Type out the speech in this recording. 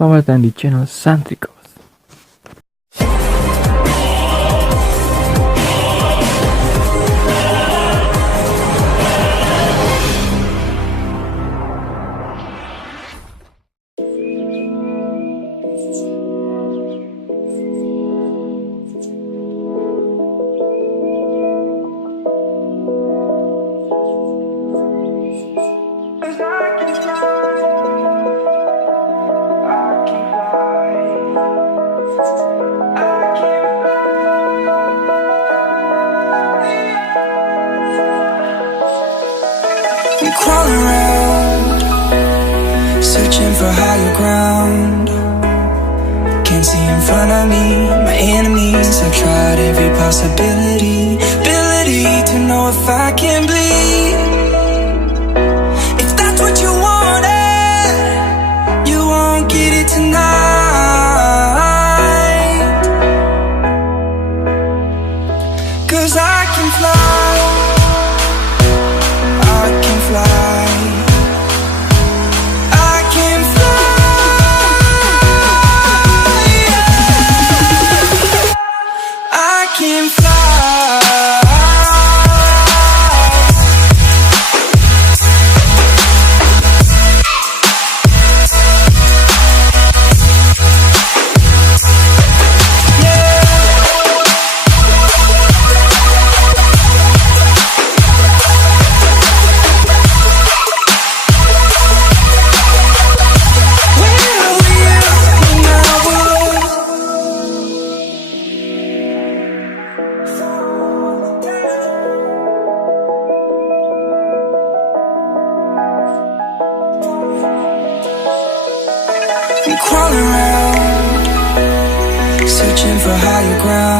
Selamat datang di channel Santrikos. Crawling around, searching for higher ground. Can't see in front of me, my enemies. I've tried every possibility, ability to know if I can bleed. If that's what you wanted, you won't get it tonight. 'Cause I can fly, I can fly, I can fly, yeah. I can fly. I'm crawling around, searching for higher ground.